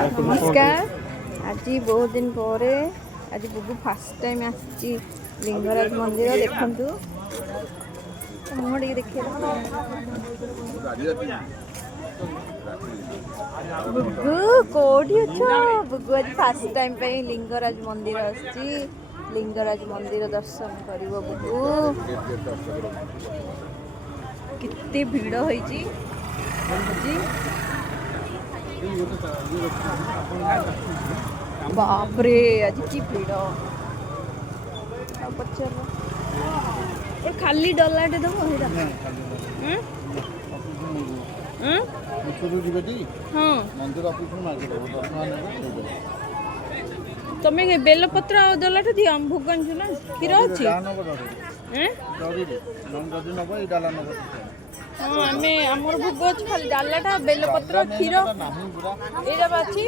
नमस्कार। आज बहुत दिन पर आज बुबू फास्ट टाइम आसी लिंगराज मंदिर देखु मुझे देखिए बुगु कौटी अच्छ बुगु आज फास्ट टाइम पे लिंगराज मंदिर आसी लिंगराज मंदिर दर्शन कर बुगु कितनी भीड़ होती बापरे आज की भीड़ पचार और खाली डलाटे दब हाँ तुम्हें बेलपत्र आ डलाटे दियो हम भोग आनछु ना क्षीर अच्छी हाँ आम आमर भोग अच्छे खाली डालाटा बेलपत्र क्षीर एटा बाछि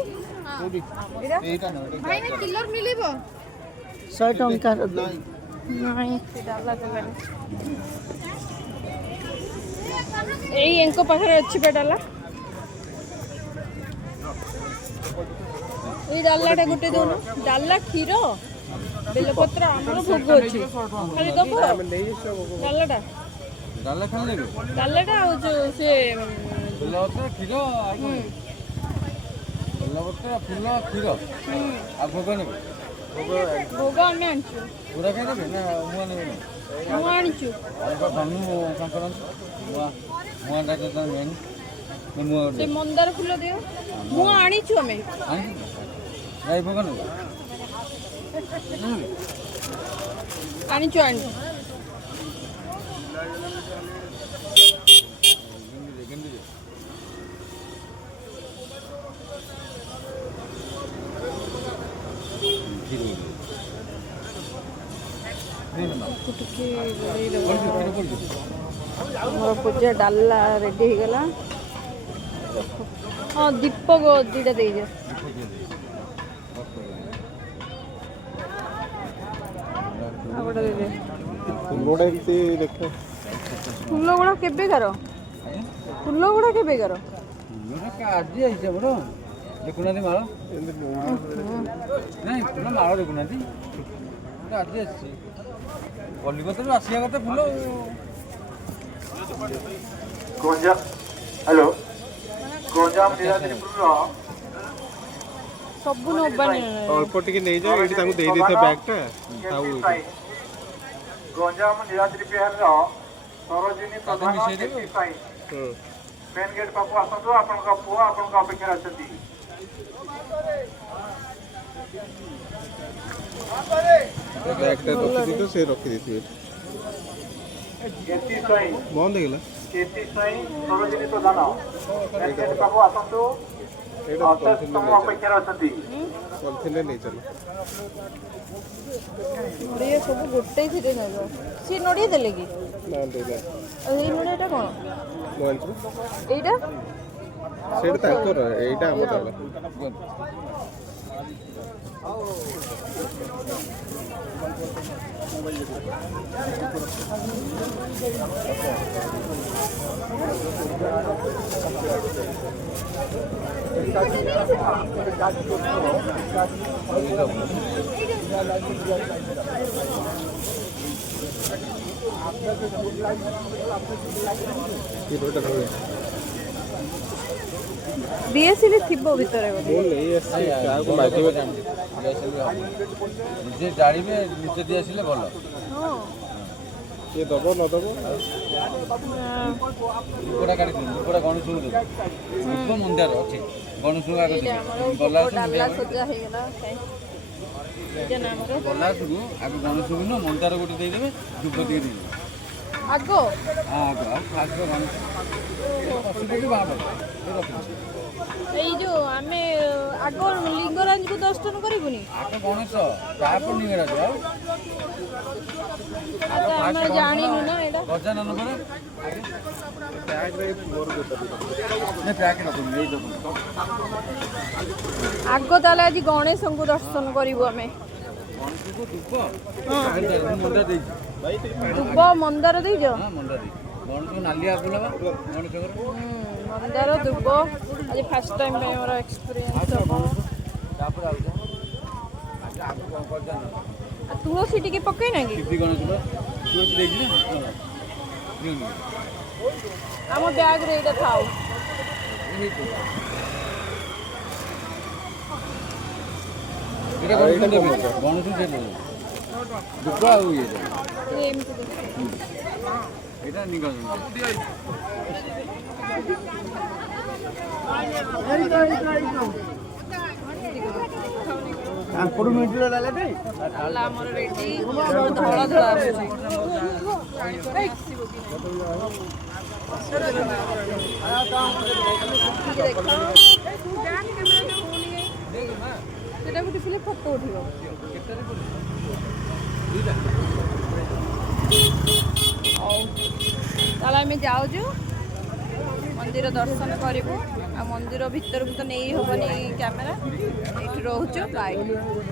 भाई ना किलर मिलिबो 100 टंका नहीं डाला देबे एई एंको पाखरे अछि बे डाला एई डालाटा गुटे दोनो डाला क्षीर बेलपत्र आमर भोग अच्छे खाली दबो डालाटा डाला खाने डालाटा आ जो से बेलपत्र क्षीर बेलपत्र फूल क्षीर आ भोग नेबे भोग आमे आनछु पूरा खाइ नेबे ना मुआ नेबे मुआ आनछु आइबा धनु संकलन मुआ मुआ डाके त मेन मुआ से मंदार फूल दियो मुआ आनिछु आमे आनि गाय भोग नेबे आनिछु आनिछु मोर पूजा डाला रेडी हो गला हाँ दीपक दुईटा दे फूल गुड़ा केबेकार फूल गुड़ा केबेकार आज आइছে ବଡ଼ ଦେଖୁନାହାନ୍ତି ମାଳ ନାଇଁ ଫୁଲ ମାଳ ଦେଖୁନାହାନ୍ତି ଆଜି ଆସିଛି କଲିକତାରୁ ଆସିବା କଥା ଫୁଲ हेलो गंजाम नीलाद्रिपुर सब नबानी अल्प टिके नहीं जाओ एठी ताकू देई देते बैग टा आउ गंजाम नीलाद्रि बिहार सरोजिनी प्रधान मेन गेट पाखु आसतु आपन का पुआ आपन का अपेक्षा रहछथि बैग टा रखी दी से रखी दी केती साई बंद गेला केती साई सरोजिनी प्रधान मेन गेट पाखु आसतु एटा तम अपेक्षा रहछथि पॉलिथिन नहीं चलो नड़िया सब गोटे थी ना सी नड़िया देले कि ना देला ए नड़ियाटा कोन मोबाइल एटा सेट ताकर एटा हम ताला बीएसएल थिबो भितरे बोली बोल नहीं ऐसे क्या को माइक्रो ନିଜେ ଜାଣିବେ ନିଜେ ଦେଇ ଆସିଲେ ଭଲ हां ये दबो न दबो କୁକୁଡ଼ା କାଟି ଦିଅନ୍ତୁ କୁକୁଡ଼ା ଗଣେଶଙ୍କୁ ଦେବୁ ଧୂପ ମନ୍ଦାର ଅଛି ଗଣେଶଙ୍କୁ ଆଗ एटा ଦେବୁ हमरो ଗଲା डाला सजा हे गेला एटा नाम रे ଗଲାସୁକୁ ଆଗ ଗଣେଶଙ୍କୁ ନୁହଁ ମନ୍ଦାର ଗୋଟେ ଦେଇଦେବେ ଧୂପ ଟିକେ ଦେଇଦେବେ आगो ଆଗ ଆଉ ଫାଷ୍ଟ ଗଣେଶ ପଶୁପକ୍ଷୀ ବାହାରେ ରଖିଦେବେ এই যে আমি আগ লিঙ্গরাজ को दर्शन करिबुनी ଆଗ ଗଣେଶ ତାପରେ ନିଗେରା ଯାଉ आता हम जानिनु ना एटा ଗଜାନନ ପରେ बैग रे मोर गोटा ନା ପ୍ୟାକ୍ ରଖୁନି ନେଇ ଦେବୁ आगो ताले आज गणेश को दर्शन करिबु हमें ଗଣେଶଙ୍କୁ ଧୂପ ମନ୍ଦାର ଦେଇଛି दुब मंदार देइजो ହଁ ମନ୍ଦାର ଦେଇଛି ଗଣେଶଙ୍କୁ ନାଲିଆ ଫୁଲ ବା ଗଣେଶଙ୍କର ମନ୍ଦାର ଦୁବ ଆଜି ଫାର୍ଷ୍ଟ ଟାଇମ୍ ପାଇଁ ମୋର ଏକ୍ସପିରିଏନ୍ସ ହେବ। ତାପରେ ଆଉ ଆଗକୁ କ'ଣ କରିଥାନ୍ତ ଆଉ ତୁଳସୀ ଟିକେ ପକେଇନା କି କେମିତି କ'ଣ ଥିବ ତୁଳସୀ ଦେଇଛି ନା ଦିଅନ୍ତୁ ଆମ ବ୍ୟାଗ୍ରେ ଏଇଟା ଥାଉ। ଏଇଟା କ'ଣ ଦେବେ ଗଣେଶ ଦେବେ ଦୁବ ଆଉ ଇଏ ଦେବେ ଏମିତି ଏଇଟା ନିଗମ ହେଲା ଆମର ରେଡି ଧଳା ଧଳା ଆସୁଛି। ସେଟା ଗୋଟେ ଥିଲେ ଫଟୋ ଉଠିବ। ହଉ ତାହେଲେ ଆମେ ଯାଉଛୁ ମନ୍ଦିର ଦର୍ଶନ କରିବୁ। ଆଉ ମନ୍ଦିର ଭିତରକୁ ତ ନେଇ ହେବନି କ୍ୟାମେରା, ଏଇଠି ରହୁଛୁ ବାଇ।